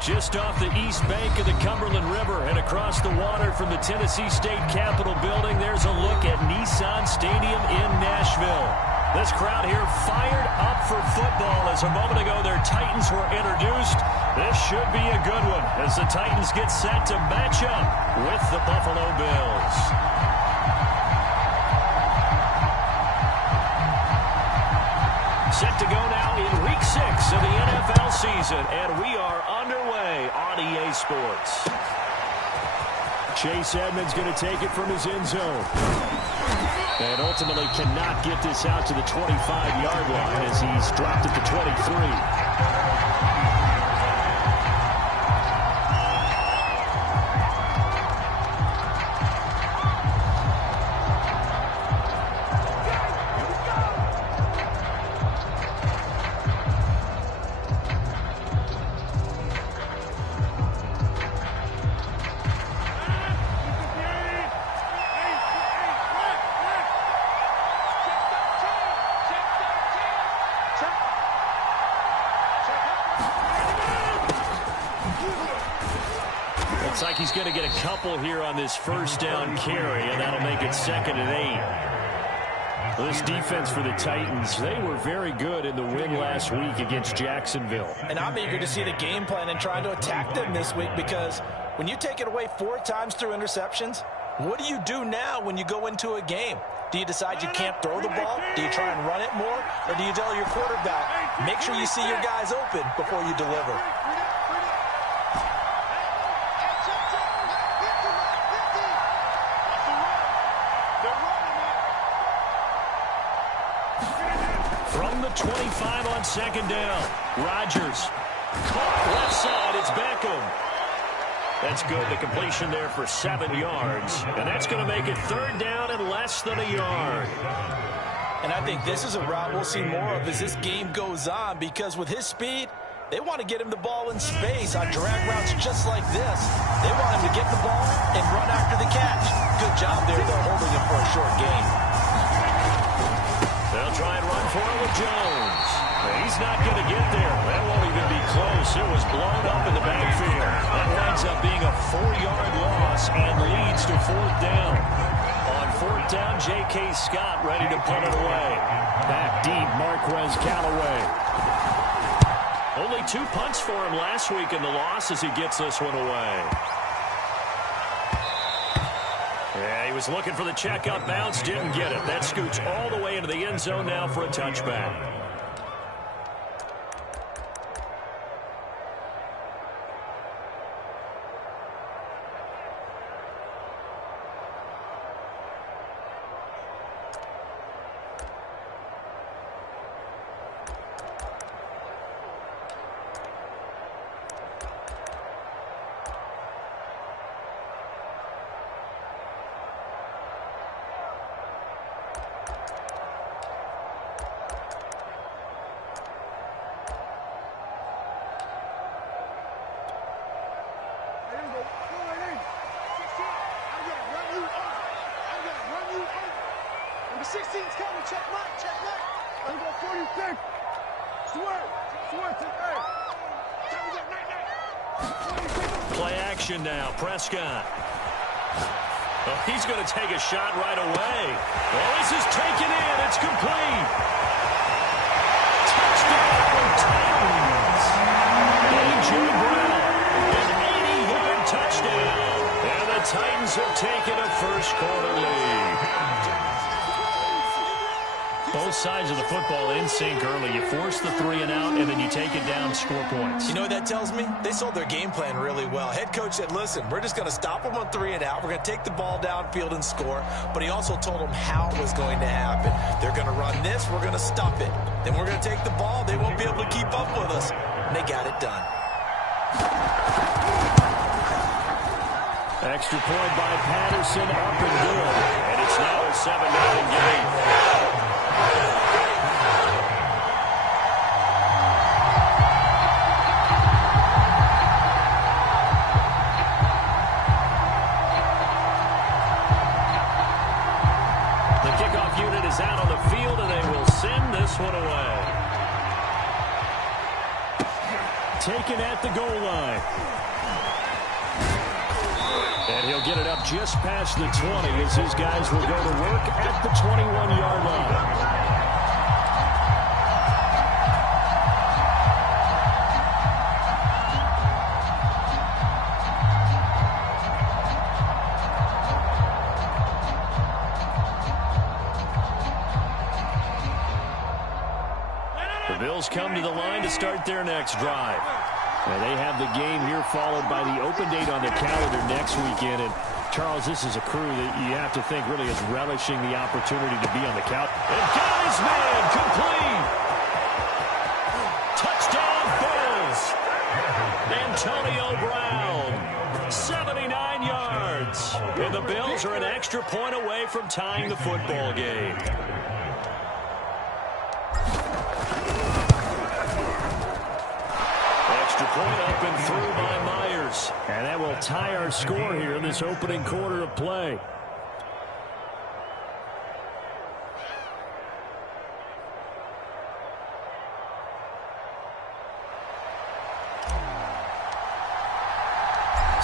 Just off the east bank of the Cumberland River and across the water from the Tennessee State Capitol building, there's a look at Nissan Stadium in Nashville. This crowd here fired up for football as a moment ago their Titans were introduced. This should be a good one as the Titans get set to match up with the Buffalo Bills. Set to go now in Week 6 of the NFL season, and we are underway on EA Sports. Chase Edmonds going to take it from his end zone. And ultimately cannot get this out to the 25-yard line as he's dropped at the 23. Looks like he's going to get a couple here on this first down carry, and that'll make it 2nd and 8. This defense for the Titans, they were very good in the win last week against Jacksonville. And I'm eager to see the game plan and trying to attack them this week, because when you take it away 4 times through interceptions, what do you do now when you go into a game? Do you decide you can't throw the ball? Do you try and run it more? Or do you tell your quarterback, make sure you see your guys open before you deliver? From the 25 on 2nd down, Rodgers. Caught left side, it's Beckham. That's good, the completion there for 7 yards. And that's going to make it 3rd down and less than a yard. And I think this is a route we'll see more of as this game goes on, because with his speed, they want to get him the ball in space on drag routes just like this. They want him to get the ball and run after the catch. Good job there, though, holding him for a short gain. They'll try and run for it with Jones. He's not going to get there. That won't even be close. It was blown up in the backfield. That winds up being a 4-yard loss and leads to 4th down. On 4th down, J.K. Scott ready to punt it away. Back deep, Marquez Callaway. Only 2 punts for him last week in the loss as he gets this one away. Yeah, he was looking for the check up bounce, didn't get it. That scoots all the way into the end zone now for a touchback. Play action now, Prescott. Oh, he's going to take a shot right away. Oh, this is taken in. It's complete. Touchdown, Titans. A.J. Brown, an 80-yard touchdown. And the Titans have taken a first-quarter lead. Both sides of the football in sync early. You force the 3 and out, and then you take it down, score points. You know what that tells me? They sold their game plan really well. Head coach said, listen, we're just going to stop them on 3 and out. We're going to take the ball downfield and score. But he also told them how it was going to happen. They're going to run this. We're going to stop it. Then we're going to take the ball. They won't be able to keep up with us. And they got it done. Extra point by Patterson, up and good. And it's now a 7-0 game. Is out on the field, and they will send this one away. taken at the goal line. And he'll get it up just past the 20 as his guys will go to work at the 21-yard line. Bills come to the line to start their next drive. And they have the game here followed by the open date on their calendar next weekend. And Charles, this is a crew that you have to think really is relishing the opportunity to be on the couch. And got his man complete. Touchdown Bills. Antonio Brown, 79 yards. And the Bills are an extra point away from tying the football game. Point up and through by Myers. And that will tie our score here in this opening quarter of play.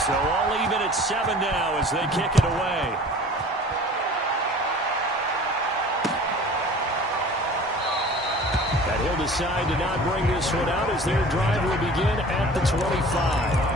So all even at 7 now as they kick it away. He'll decide to not bring this one out as their drive will begin at the 25.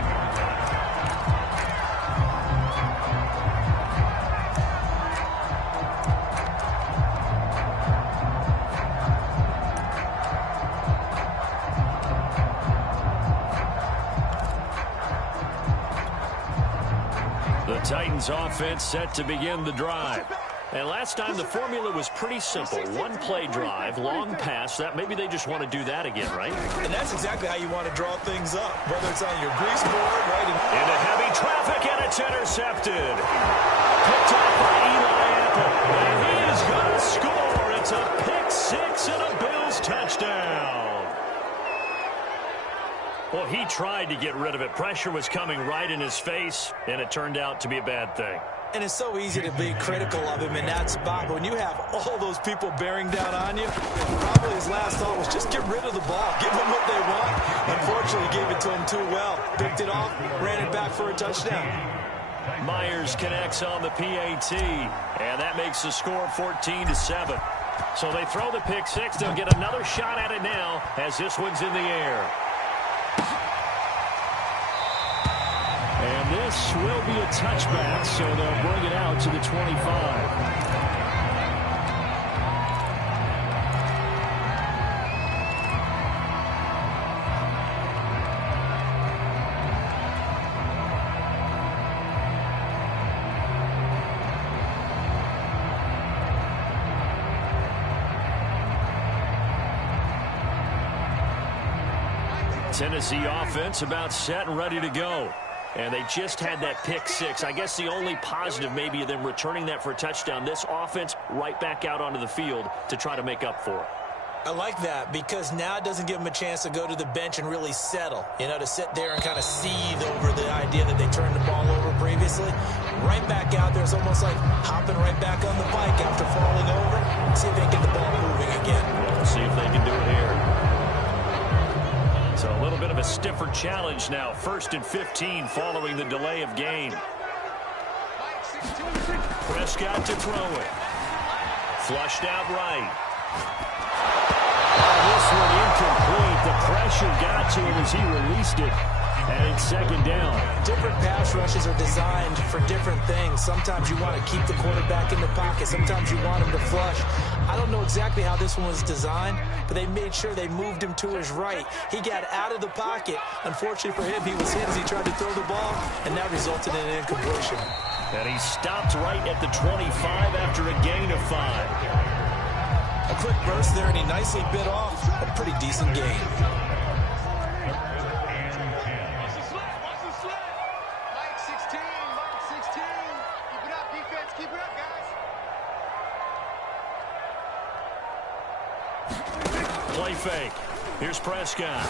The Titans offense set to begin the drive. And last time the formula was pretty simple. One play drive, long pass. That maybe they just want to do that again, right? And that's exactly how you want to draw things up, whether it's on your grease board, right? Into heavy traffic, and it's intercepted. Picked up by Eli Apple. And he is going to score. It's a pick six and a Bills touchdown. Well, he tried to get rid of it. Pressure was coming right in his face, and it turned out to be a bad thing. And it's so easy to be critical of him in that spot. But when you have all those people bearing down on you, probably his last thought was just get rid of the ball. Give them what they want. Unfortunately, he gave it to them too well. Picked it off, ran it back for a touchdown. Myers connects on the PAT, and that makes the score 14-7. So they throw the pick six. They'll get another shot at it now as this one's in the air. And this will be a touchback, so they'll bring it out to the 25. Tennessee offense about set and ready to go. And they just had that pick six. I guess the only positive maybe of them returning that for a touchdown. This offense right back out onto the field to try to make up for it. I like that because now it doesn't give them a chance to go to the bench and really settle. You know, to sit there and kind of seethe over the idea that they turned the ball over previously. Right back out there. It's almost like hopping right back on the bike after falling over. See if they can get the ball moving again. We'll see if they can do it here. So a little bit of a stiffer challenge now. 1st and 15 following the delay of game. Prescott to throw it. Flushed out right. This one incomplete. The pressure got to him as he released it. And it's 2nd down. Different pass rushes are designed for different things. Sometimes you want to keep the quarterback in the pocket. Sometimes you want him to flush. I don't know exactly how this one was designed, but they made sure they moved him to his right. He got out of the pocket. Unfortunately for him, he was hit as he tried to throw the ball, and that resulted in an incompletion. And he stopped right at the 25 after a gain of 5. A quick burst there, and he nicely bit off a pretty decent gain. Play fake. Here's Prescott.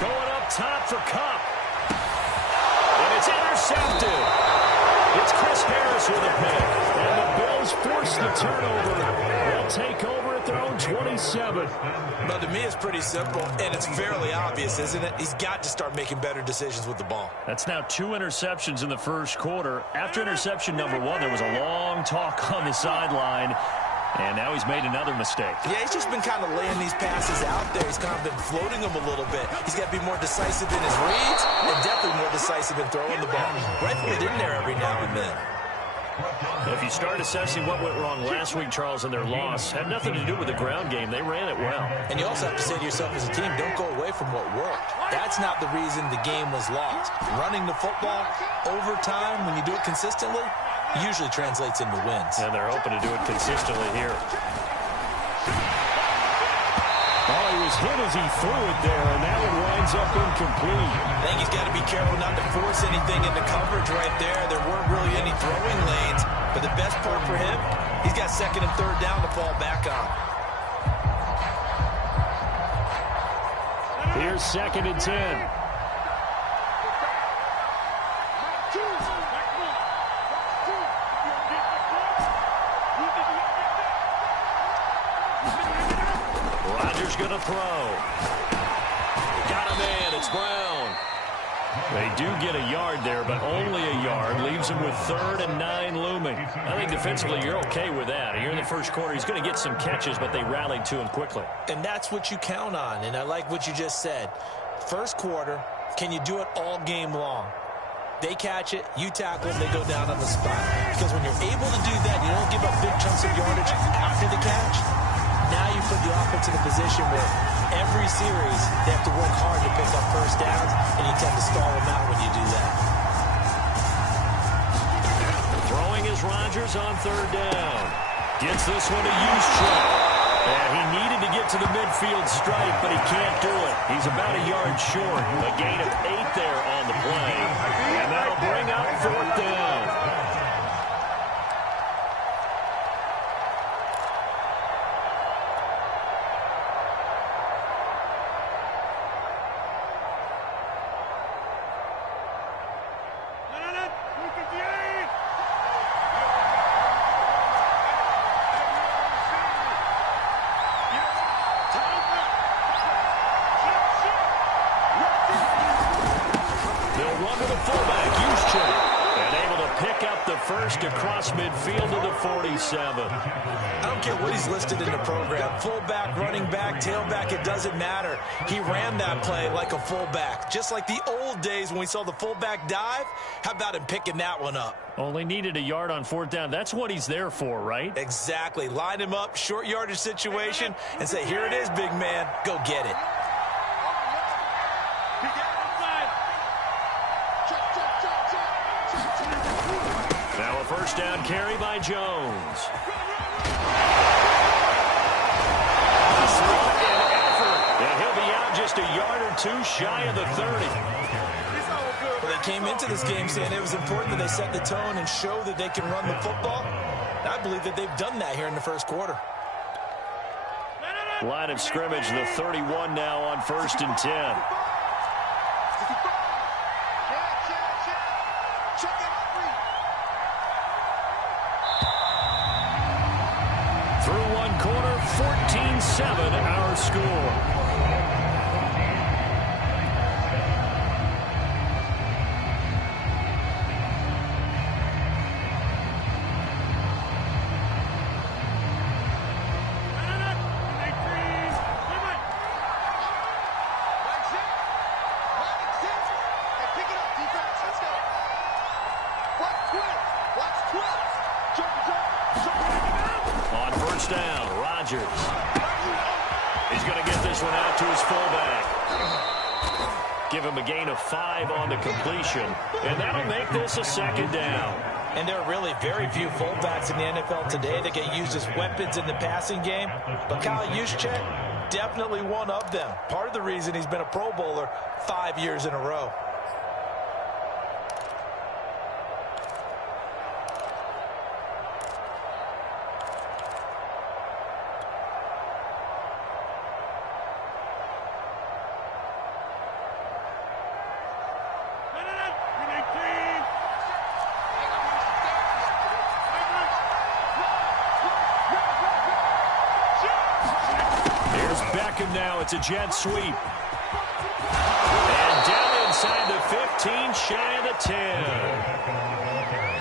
Going up top for Cup. And it's intercepted. It's Chris Harris with a pick. And the Bills force the turnover. They'll take over at their own 27. But to me, it's pretty simple, and it's fairly obvious, isn't it? He's got to start making better decisions with the ball. That's now 2 interceptions in the first quarter. After interception number 1, there was a long talk on the sideline. And now he's made another mistake. Yeah, he's just been kind of laying these passes out there. He's kind of been floating them a little bit. He's got to be more decisive in his reads and definitely more decisive in throwing the ball. Rifle it in there every now and then. If you start assessing what went wrong last week, Charles, in their loss, had nothing to do with the ground game. They ran it well. And you also have to say to yourself as a team, don't go away from what worked. That's not the reason the game was lost. Running the football over time, when you do it consistently, usually translates into wins. And they're hoping to do it consistently here. Oh, he was hit as he threw it there, and that one winds up incomplete. I think he's got to be careful not to force anything into coverage right there. There weren't really any throwing lanes, but the best part for him, he's got 2nd and 3rd down to fall back on. Here's 2nd and 10. Going to throw. Got a man. It's Brown. They do get a yard there, but only a yard. Leaves him with 3rd and 9 looming. I think defensively you're okay with that. Here in the first quarter, he's going to get some catches, but they rallied to him quickly. And that's what you count on, and I like what you just said. First quarter, can you do it all game long? They catch it, you tackle them, they go down on the spot. Because when you're able to do that, you don't give up big chunks of yardage after the catch. Now you put the offense in a position where every series they have to work hard to pick up first downs, and you tend to stall them out when you do that. Throwing is Rodgers on 3rd down. Gets this one to Juszczyk. And he needed to get to the midfield stripe, but he can't do it. He's about a yard short. A gain of 8 there on the play. And that'll bring up 4th down. Across midfield to the 47. I don't care what he's listed in the program. Fullback, running back, tailback, it doesn't matter. He ran that play like a fullback. Just like the old days when we saw the fullback dive. How about him picking that one up? Only needed a yard on 4th down. That's what he's there for, right? Exactly. Line him up, short yardage situation, and say, here it is, big man. Go get it. Now a first down carry by Jones. And he'll be out just a yard or 2 shy of the 30. Well, they came into this game saying it was important that they set the tone and show that they can run the football. And I believe that they've done that here in the first quarter. Line of scrimmage, the 31 now on 1st and 10. Through 1 quarter, 14-7 our score. On first down, Rodgers. He's going to get this one out to his fullback. Give him a gain of 5 on the completion, and that'll make this a 2nd down. And there are really very few fullbacks in the NFL today that get used as weapons in the passing game. But Kyle Juszczyk, definitely one of them. Part of the reason he's been a Pro Bowler 5 years in a row. Beckham now. It's a jet sweep. And down inside the 15, shy of the 10.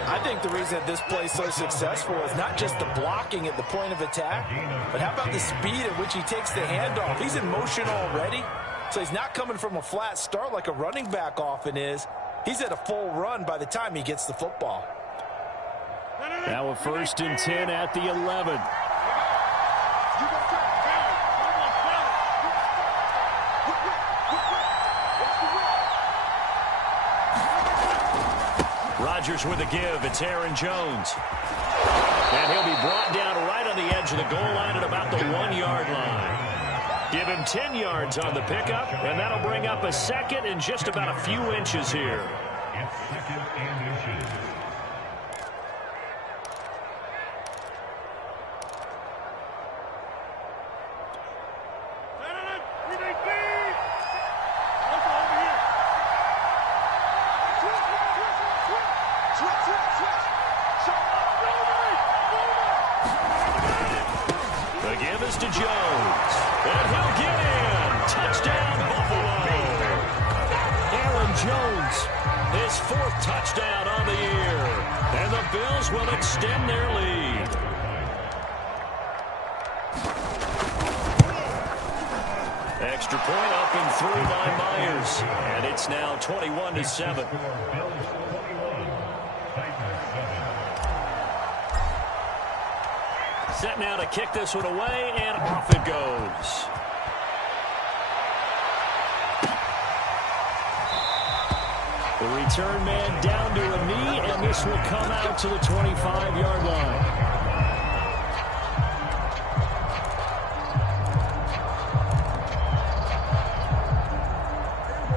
I think the reason that this play is so successful is not just the blocking at the point of attack, but how about the speed at which he takes the handoff? He's in motion already, so he's not coming from a flat start like a running back often is. He's at a full run by the time he gets the football. Now a 1st and 10 at the 11. Rodgers with a give. It's Aaron Jones. And he'll be brought down right on the edge of the goal line at about the 1-yard line. Give him 10 yards on the pickup, and that'll bring up a 2nd and just about a few inches here. The give is to Jones, and he'll get in. Touchdown, Buffalo. Aaron Jones, his 4th touchdown on the year, and the Bills will extend their lead. Extra point up and through by Myers, and it's now 21-7. Set now to kick this one away, and off it goes. The return man down to a knee, and this will come out to the 25-yard line.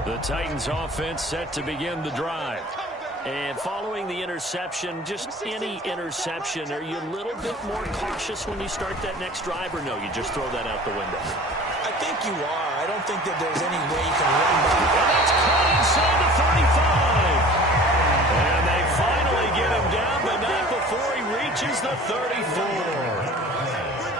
The Titans offense set to begin the drive. And following the interception, just any interception, are you a little bit more cautious when you start that next drive, or no, you just throw that out the window? I think you are. I don't think that there's any way you can run back. And that's caught inside the 35. And they finally get him down, but not before he reaches the 34.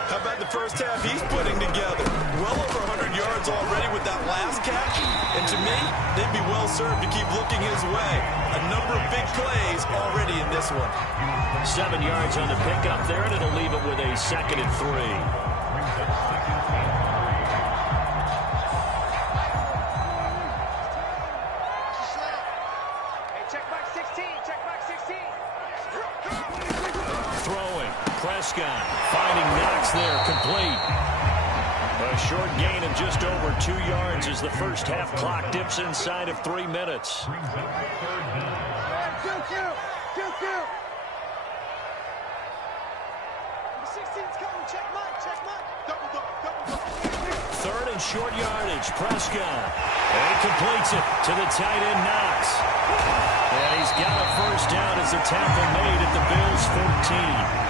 How about the first half he's putting together? Well over 100 yards already with that last catch. And to me, they'd be well served to keep looking his way. A number of big plays already in this one. 7 yards on the pickup there, and it'll leave it with a 2nd and 3. Prescott finding Knox there, complete. A short gain of just over 2 yards as the first half clock dips inside of 3 minutes. Third and short yardage, Prescott. And he completes it to the tight end, Knox. And he's got a first down as the tackle made at the Bills' 14.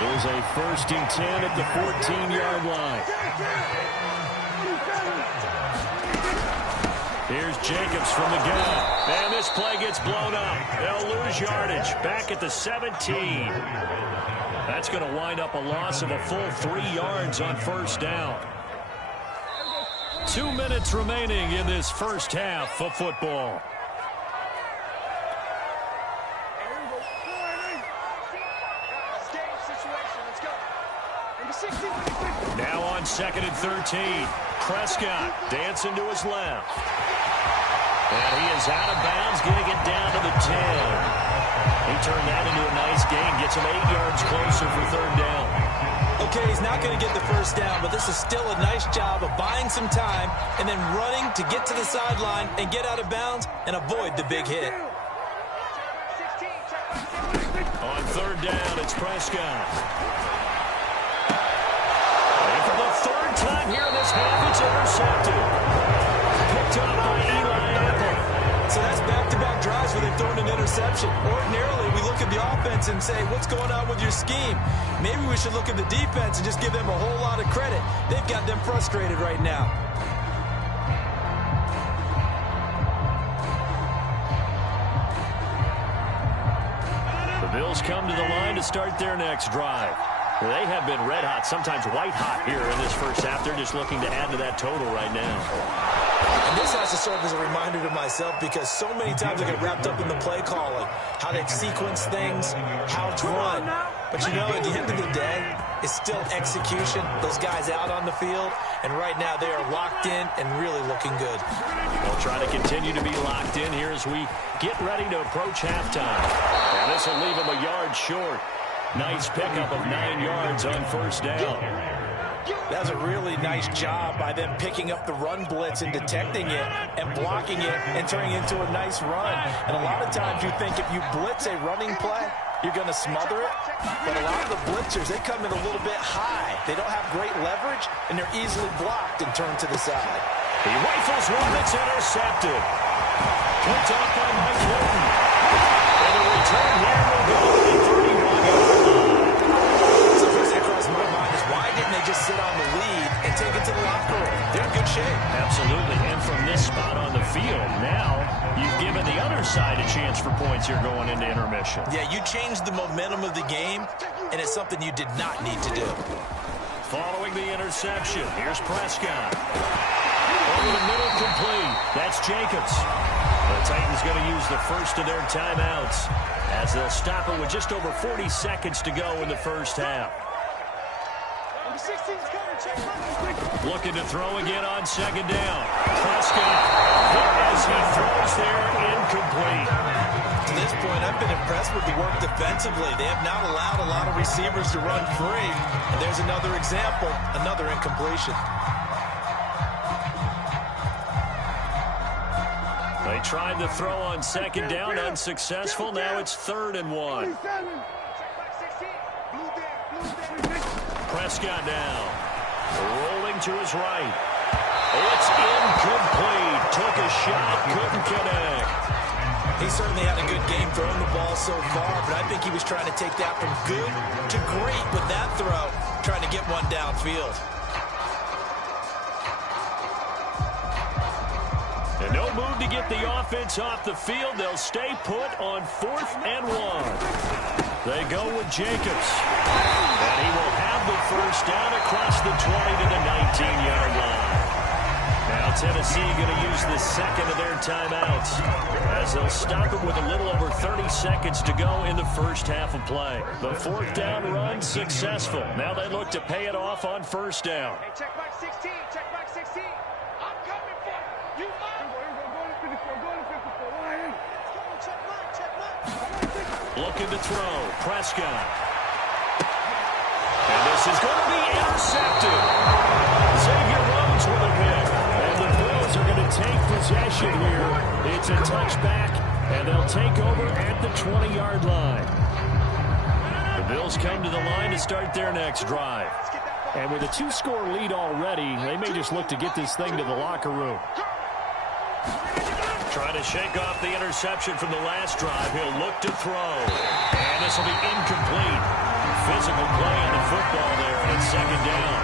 There's a 1st and 10 at the 14-yard line. Here's Jacobs from the gun. And this play gets blown up. They'll lose yardage back at the 17. That's going to wind up a loss of a full 3 yards on first down. 2 minutes remaining in this first half of football. Now on 2nd and 13. Prescott dancing to his left. And he is out of bounds, getting it down to the 10. He turned that into a nice gain, gets him 8 yards closer for 3rd down. Okay, he's not going to get the first down, but this is still a nice job of buying some time and then running to get to the sideline and get out of bounds and avoid the big hit. On 3rd down, it's Prescott. Time here in this half, it's intercepted. Picked up by Eli Apple. So that's back-to-back drives where they've thrown an interception. Ordinarily, we look at the offense and say, what's going on with your scheme? Maybe we should look at the defense and just give them a whole lot of credit. They've got them frustrated right now. The Bills come to the line to start their next drive. They have been red hot, sometimes white hot here in this first half. They're just looking to add to that total right now. And this has to serve as a reminder to myself because so many times I get wrapped up in the play calling, how they sequence things, how to run. But you know, at the end of the day, it's still execution. Those guys out on the field, and right now they are locked in and really looking good. They'll try to continue to be locked in here as we get ready to approach halftime. And this will leave them a yard short. Nice pickup of 9 yards on first down. That's a really nice job by them picking up the run blitz and detecting it and blocking it and turning it into a nice run. And a lot of times you think if you blitz a running play, you're going to smother it. But a lot of the blitzers, they come in a little bit high. They don't have great leverage, and they're easily blocked and turned to the side. He rifles one that's intercepted. Picked off by Mike Hilton. And the return here will go to the 31-yard line. So first thing across my mind is why didn't they just sit on the lead and take it to the locker room? They're in good shape. Absolutely. And from this spot on the field, now you've given the other side a chance for points here going into intermission. Yeah, you changed the momentum of the game, and it's something you did not need to do. Following the interception, here's Prescott. Over the middle, complete. That's Jacobs. The Titans going to use the first of their timeouts as they'll stop it with just over 40 seconds to go in the first half. Looking to throw again on second down. Prescott, as he throws there, incomplete. To this point, I've been impressed with the work defensively. They have not allowed a lot of receivers to run free. And there's another example, another incompletion. They tried to throw on second down, unsuccessful. Now it's 3rd and 1. Prescott now, rolling to his right. It's incomplete. Took a shot, couldn't connect. He certainly had a good game throwing the ball so far, but I think he was trying to take that from good to great with that throw, trying to get one downfield. And no move to get the offense off the field. They'll stay put on 4th and 1. They go with Jacobs. And he will have the first down across the 20 to the 19-yard line. Now Tennessee going to use the second of their timeouts as they'll stop it with a little over 30 seconds to go in the first half of play. The 4th down run successful. Now they look to pay it off on first down. Hey, check back 16. Check back 16. I'm coming for you. You Looking to throw. Prescott. And this is going to be intercepted. Xavier Rhodes with a pick. And the Bills are going to take possession here. It's a touchback, and they'll take over at the 20-yard line. The Bills come to the line to start their next drive. And with a 2-score lead already, they may just look to get this thing to the locker room. Trying to shake off the interception from the last drive. He'll look to throw. And this will be incomplete. Physical play on the football there, and it's second down.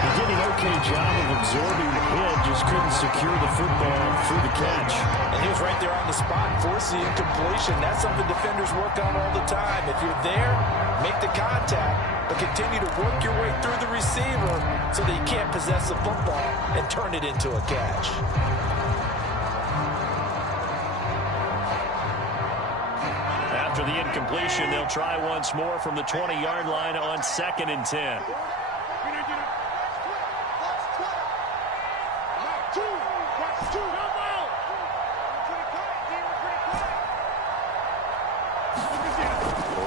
He did an okay job of absorbing the hit, just couldn't secure the football through the catch. And he was right there on the spot, forcing the incompletion. That's something defenders work on all the time. If you're there, make the contact, but continue to work your way through the receiver so that you can't possess the football and turn it into a catch. After the incompletion, they'll try once more from the 20-yard line on 2nd and 10.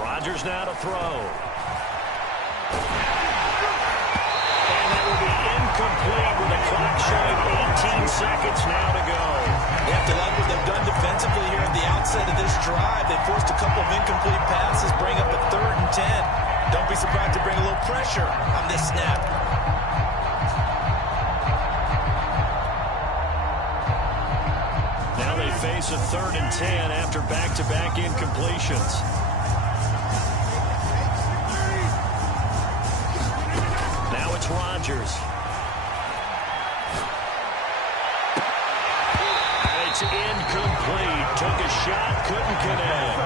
Rodgers now to throw. And that will be incomplete with the clock showing 18 seconds now to go. They have to like what they've done defensively here at the outset of this drive. They forced a couple of incomplete passes, bring up a 3rd and 10. Don't be surprised to bring a little pressure on this snap. Now they face a 3rd and 10 after back-to-back incompletions. Now it's Rodgers. It's incomplete. Took a shot, couldn't connect.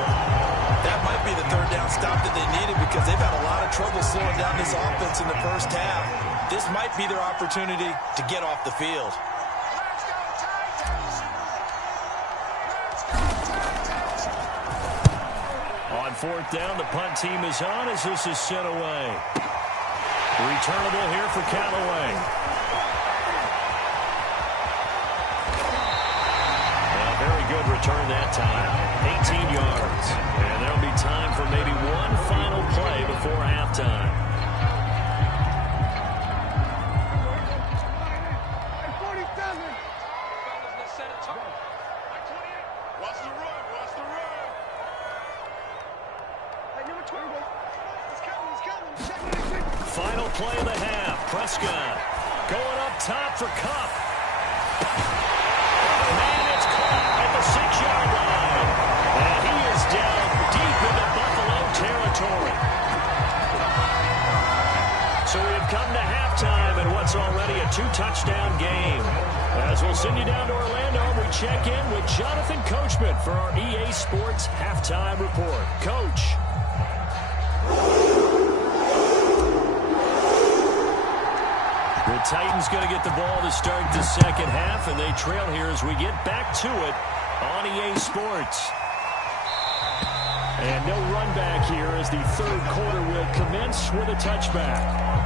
That might might be the third down stop that they needed because they've had a lot of trouble slowing down this offense in the first half. This might be their opportunity to get off the field. On fourth down, the punt team is on as this is sent away. Returnable here for Callaway. Very good return that time. 18 yards. And there'll be time for maybe one final play before halftime. Watch the run. Watch the run. Hey, number 20. He's coming. Final play of the half. Prescott going up top for Cup. Man, it's caught at the 6-yard line. And he is down deep into Buffalo territory. So we have come to halftime in what's already a 2-touchdown game. As we'll send you down to Orlando, we check in with Jonathan Coachman for our EA Sports Halftime Report. Coach. The Titans going to get the ball to start the second half, and they trail here as we get back to it on EA Sports. And no run back here as the third quarter will commence with a touchback.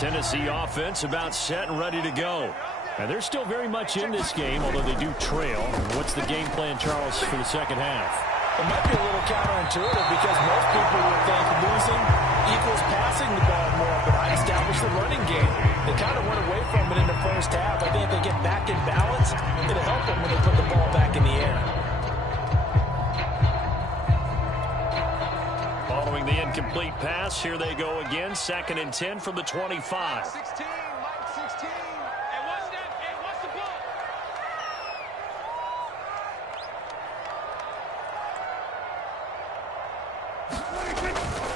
Tennessee offense about set and ready to go. And they're still very much in this game, although they do trail. What's the game plan, Charles, for the second half? It might be a little counterintuitive because most people would think losing equals passing the ball more, but I established the running game. They kind of went away from it in the first half. I think if they get back in balance, it'll help them when they put the ball back in the air. Following the incomplete pass, here they go again. 2nd and 10 from the 25. 16, Mike 16. And what's that? And what's the ball?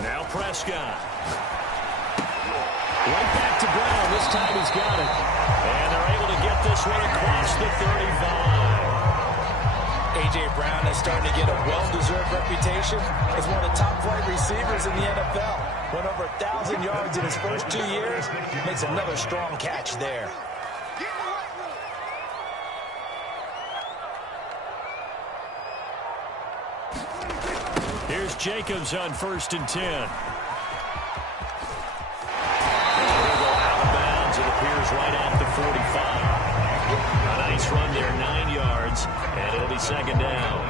Now Prescott. Right back to Brown. This time he's got it. And they're able to get this one across the 35. A.J. Brown is starting to get a well-deserved reputation as one of the top flight receivers in the NFL. Went over 1,000 yards in his first 2 years. Makes another strong catch there. Here's Jacobs on 1st and 10. And he'll go out of bounds, it appears, right at the 45. A nice run there, 9 yards, and it'll be 2nd down.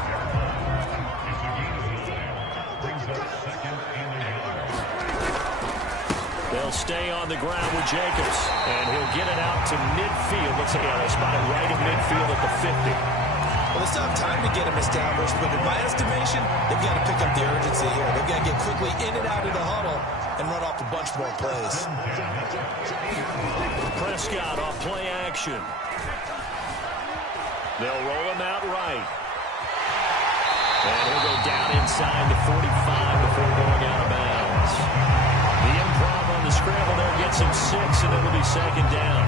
They'll stay on the ground with Jacobs, and he'll get it out to midfield. Looks like they'll spot it right in midfield at the 50. Well, they still have time to get him established, but in my estimation, they've got to pick up the urgency here. They've got to get quickly in and out of the huddle and run off a bunch more plays. Prescott off play action. They'll roll him out right. And he'll go down inside the 45 before going out of bounds. The improv on the scramble there gets him 6, and it'll be 2nd down.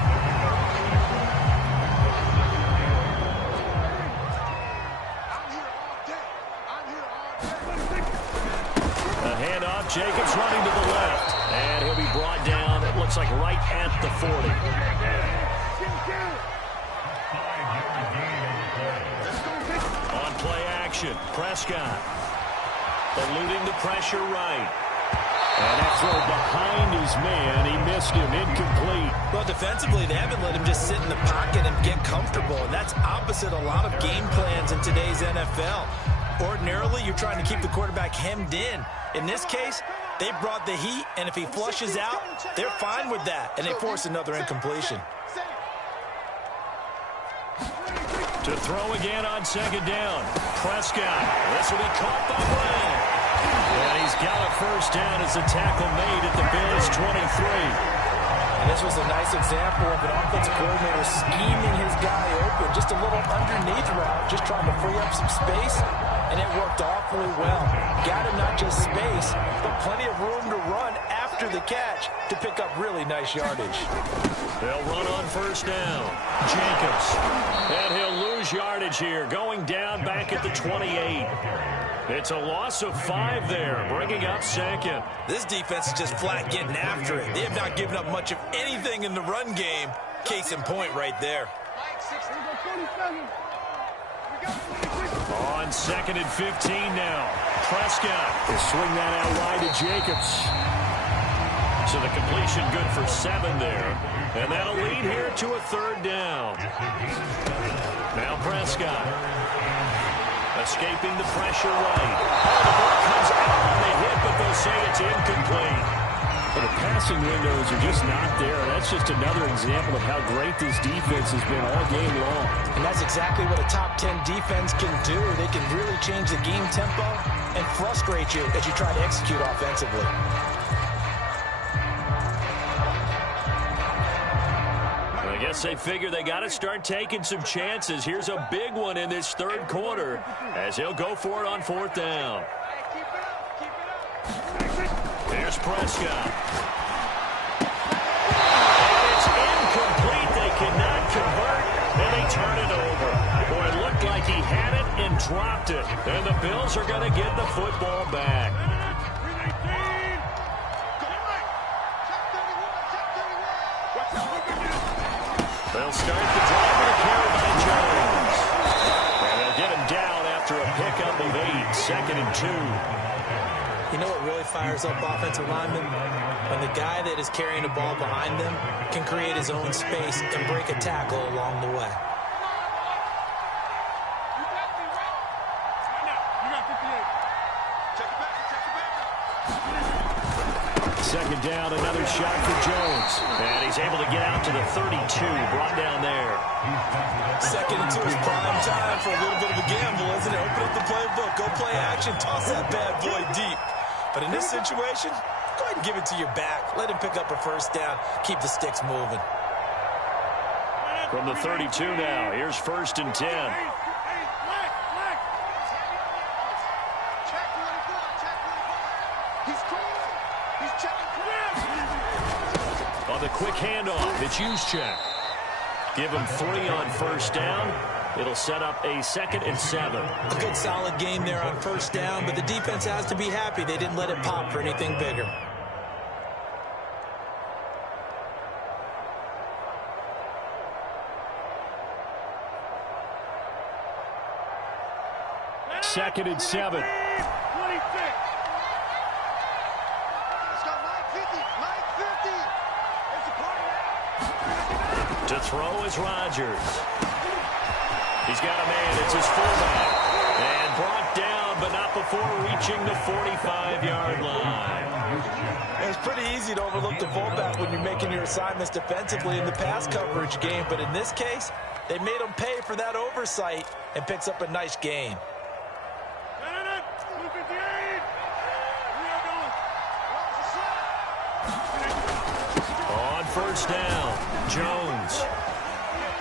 A handoff, Jacobs running to the left. And he'll be brought down, it looks like right at the 40. On play action, Prescott eluding the pressure right. And that throw behind his man, he missed him, incomplete. Well, defensively, they haven't let him just sit in the pocket and get comfortable, and that's opposite a lot of game plans in today's NFL. Ordinarily, you're trying to keep the quarterback hemmed in. In this case, they brought the heat, and if he flushes out, they're fine with that, and they force another incompletion. To throw again on 2nd down. Prescott. This will be caught by Brown. And he's got a 1st down as a tackle made at the Bills' 23. This was a nice example of an offensive coordinator scheming his guy open, just a little underneath route, just trying to free up some space, and it worked awfully well. Got him not just space, but plenty of room to run after the catch to pick up really nice yardage. They'll run on first down. Jacobs. And he'll lose yardage here, going down back at the 28. It's a loss of 5 there, bringing up second. This defense is just flat getting after it. They have not given up much of anything in the run game. Case in point right there. On 2nd and 15 now. Prescott will swing that out wide to Jacobs. So the completion good for 7 there. And that'll lead here to a 3rd down. Now Prescott. Escaping the pressure right. Oh, the ball comes out on the hit, but they'll say it's incomplete. Well, the passing windows are just not there. That's just another example of how great this defense has been all game long. And that's exactly what a top 10 defense can do. They can really change the game tempo and frustrate you as you try to execute offensively. I guess they figure they got to start taking some chances. Here's a big one in this 3rd quarter as he'll go for it on 4th down. Here's Prescott. And it's incomplete. They cannot convert, and they turn it over. Boy, it looked like he had it and dropped it. And the Bills are going to get the football back. They'll start the drive with a carry by Jones. And they'll get him down after a pickup of 8, 2nd and 2. You know what really fires up offensive linemen? When the guy that is carrying the ball behind them can create his own space and break a tackle along the way. Second down, another shot for Jones. And he's able to get out to the 32, brought down there. 2nd and 2 is prime time for a little bit of a gamble, isn't it? Open up the playbook, go play action, toss that bad boy deep. But in this situation, go ahead and give it to your back. Let him pick up a 1st down, keep the sticks moving. From the 32 now, here's 1st and 10. On the quick handoff, it's Juszczyk. Give him 3 on 1st down. It'll set up a 2nd and 7. A good solid game there on 1st down, but the defense has to be happy they didn't let it pop for anything bigger. Second and 7. To throw is Rodgers. He's got a man. It's his fullback. And brought down, but not before reaching the 45-yard line. It's pretty easy to overlook the fullback when you're making your assignments defensively in the pass coverage game. But in this case, they made him pay for that oversight and picks up a nice gain. On 1st down, Jones.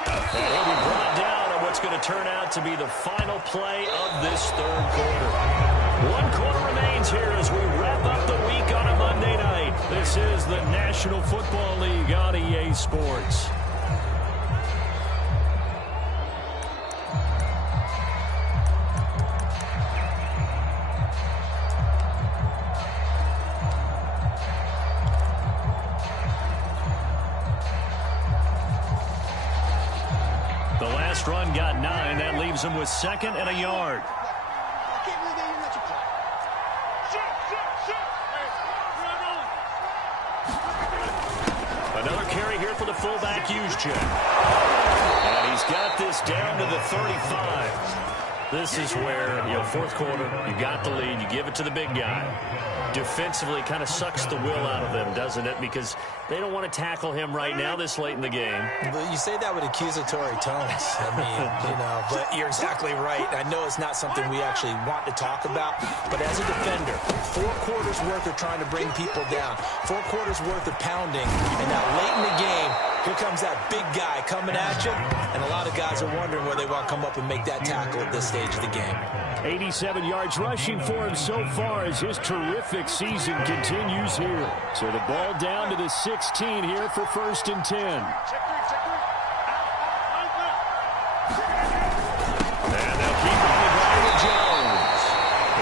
And he'll be brought down on what's going to turn out to be the final play of this 3rd quarter. 1 quarter remains here as we wrap up the week on a Monday night. This is the National Football League on EA Sports. Run got 9. That leaves him with 2nd and a yard. Another carry here for the fullback, Juszczyk. And he's got this down to the 35. This is where, fourth quarter, you got the lead, you give it to the big guy. Defensively, kind of sucks the will out of them, doesn't it? Because they don't want to tackle him right now this late in the game. But you say that with accusatory tones. I mean, but you're exactly right. I know it's not something we actually want to talk about, but as a defender, 4 quarters worth of trying to bring people down, 4 quarters worth of pounding, and now late in the game, here comes that big guy coming at you, and a lot of guys are wondering where they want to come up and make that tackle at this stage of the game. 87 yards rushing for him so far as his terrific season continues here. So the ball down to the 16 here for 1st and 10. And they'll keep on the ground with Jones.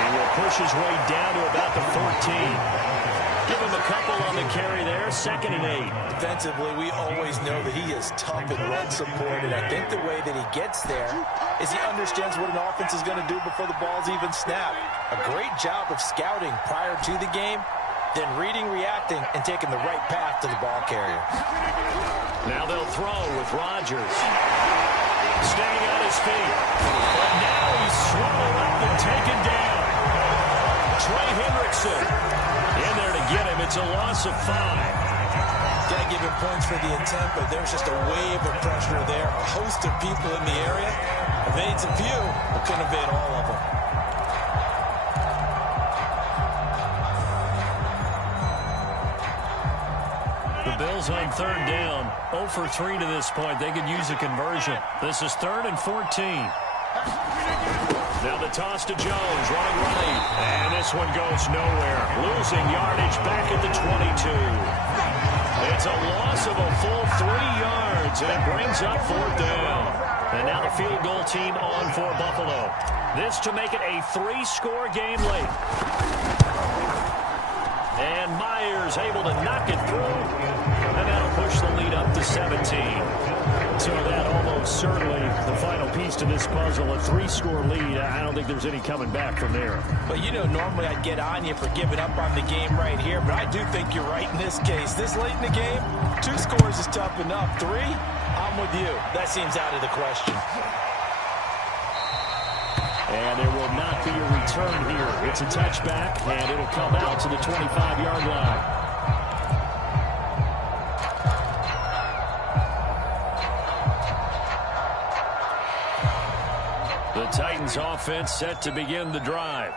He will push his way down to about the 14. Give him a couple on the carry there, 2nd and 8. Defensively, we always know that he is tough and run support, and I think the way that he gets there is he understands what an offense is going to do before the ball's even snapped. A great job of scouting prior to the game, then reading, reacting, and taking the right path to the ball carrier. Now they'll throw with Rodgers. Staying on his feet. But now he's swallowed up and taken down. Trey Hendrickson in there to get him. It's a loss of 5. Got to give him points for the attempt, but there's just a wave of pressure there. A host of people in the area. Evades a few, but couldn't evade all of them. The Bills on 3rd down. 0 for 3 to this point. They could use a conversion. This is 3rd and 14. Now the toss to Jones, running right. And this one goes nowhere. Losing yardage back at the 22. It's a loss of a full 3 yards, and it brings up 4th down. And now the field goal team on for Buffalo. This to make it a 3-score game late. And Myers able to knock it through. And that'll push the lead up to 17. So that almost certainly the final piece to this puzzle, a 3-score lead. I don't think there's any coming back from there. But, normally I'd get on you for giving up on the game right here, but I do think you're right in this case. This late in the game, 2 scores is tough enough. 3, I'm with you. That seems out of the question. And there will not be a return here. It's a touchback, and it'll come out to the 25-yard line. The Titans offense set to begin the drive.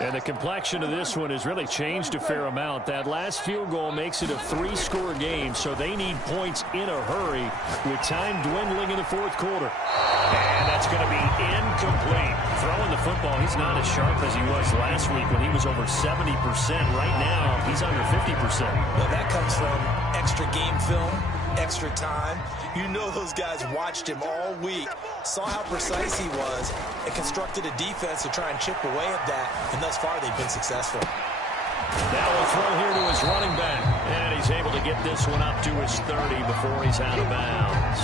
And the complexion of this one has really changed a fair amount. That last field goal makes it a 3-score game, so they need points in a hurry with time dwindling in the 4th quarter. And that's going to be incomplete. Throwing the football, he's not as sharp as he was last week when he was over 70%. Right now, he's under 50%. Well, that comes from extra game film, extra time. Those guys watched him all week, saw how precise he was, and constructed a defense to try and chip away at that, and thus far they've been successful. Now a throw here to his running back, and he's able to get this one up to his 30 before he's out of bounds.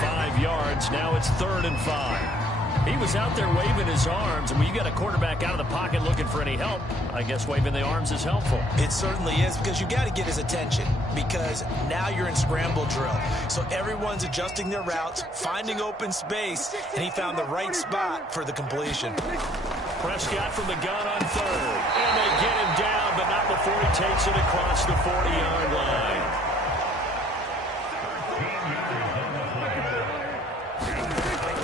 5 yards, now it's 3rd and 5. He was out there waving his arms, and when you got a quarterback out of the pocket looking for any help, I guess waving the arms is helpful. It certainly is, because you got to get his attention, because now you're in scramble drill. So everyone's adjusting their routes, finding open space, and he found the right spot for the completion. Prescott from the gun on 3rd, and they get him down, but not before he takes it across the 40-yard line.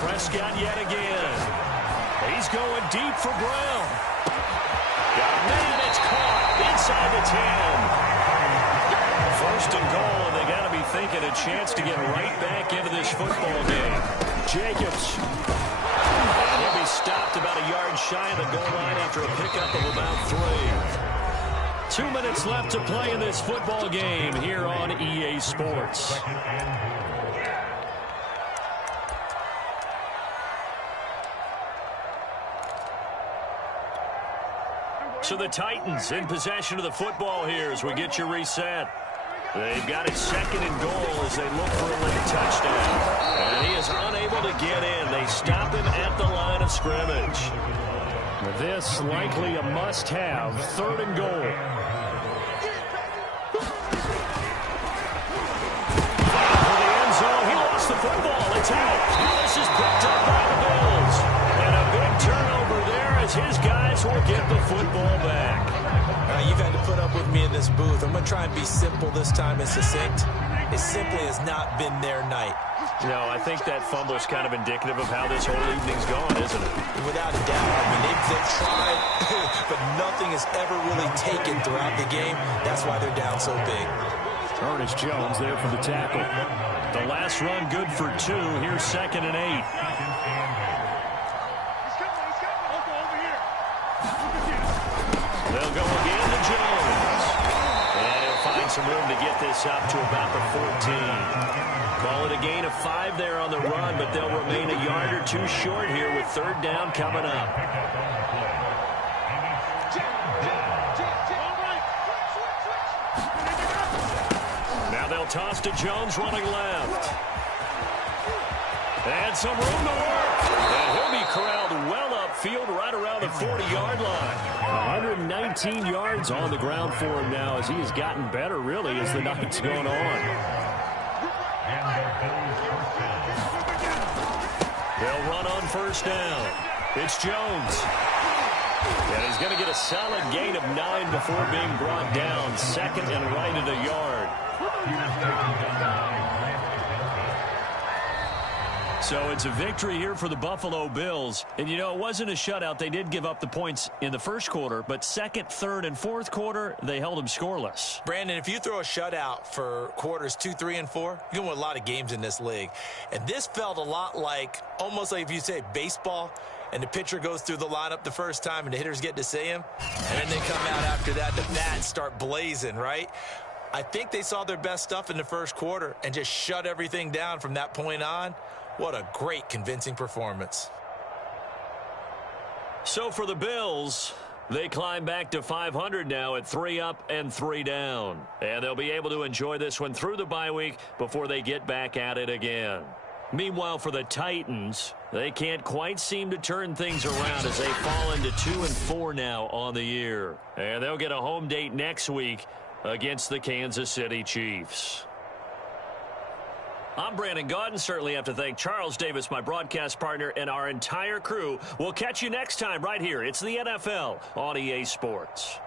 Prescott yet again. He's going deep for Brown. Got a man, it's caught inside the 10. 1st and goal, and they got to be thinking a chance to get right back into this football game. Jacobs. And he'll be stopped about a yard shy of the goal line after a pickup of about 3. 2 minutes left to play in this football game here on EA Sports. So the Titans in possession of the football here as we get you reset. They've got it 2nd and goal as they look for a late touchdown. And he is unable to get in. They stop him at the line of scrimmage. This likely a must-have, 3rd and goal. For the end zone, he lost the football. It's out. This is picked up by the Bills. And a big me in this booth. I'm going to try and be simple this time and succinct. It simply has not been their night. No, I think that fumble is kind of indicative of how this whole evening's gone, isn't it? Without a doubt. I mean, they've tried, but nothing has ever really taken throughout the game. That's why they're down so big. Ernest Jones there for the tackle. The last run good for 2. Here's 2nd and 8. He's coming. Over here. They'll go again to Jones. And he'll find some room to get this up to about the 14. Call it a gain of 5 there on the run, but they'll remain a yard or 2 short here with 3rd down coming up. Now they'll toss to Jones running left. And some room to work. And he'll be corralled well upfield right around the 40-yard line. 119 yards on the ground for him now as he has gotten better, really, as the night's going on. They'll run on 1st down. It's Jones. And he's going to get a solid gain of 9 before being brought down. 2nd and right at a yard. So it's a victory here for the Buffalo Bills. And, you know, it wasn't a shutout. They did give up the points in the first quarter, but 2nd, 3rd, and 4th quarter, they held them scoreless. Brandon, if you throw a shutout for quarters 2, 3, and 4, you're going to win a lot of games in this league. And this felt a lot like, almost like if you say baseball, and the pitcher goes through the lineup the first time, and the hitters get to see him, and then they come out after that, the bats start blazing, right? I think they saw their best stuff in the first quarter and just shut everything down from that point on. What a great, convincing performance. So for the Bills, they climb back to 500 now at 3 up and 3 down. And they'll be able to enjoy this one through the bye week before they get back at it again. Meanwhile, for the Titans, they can't quite seem to turn things around as they fall into 2-4 now on the year. And they'll get a home date next week against the Kansas City Chiefs. I'm Brandon Gaudin. Certainly have to thank Charles Davis, my broadcast partner, and our entire crew. We'll catch you next time right here. It's the NFL on EA Sports.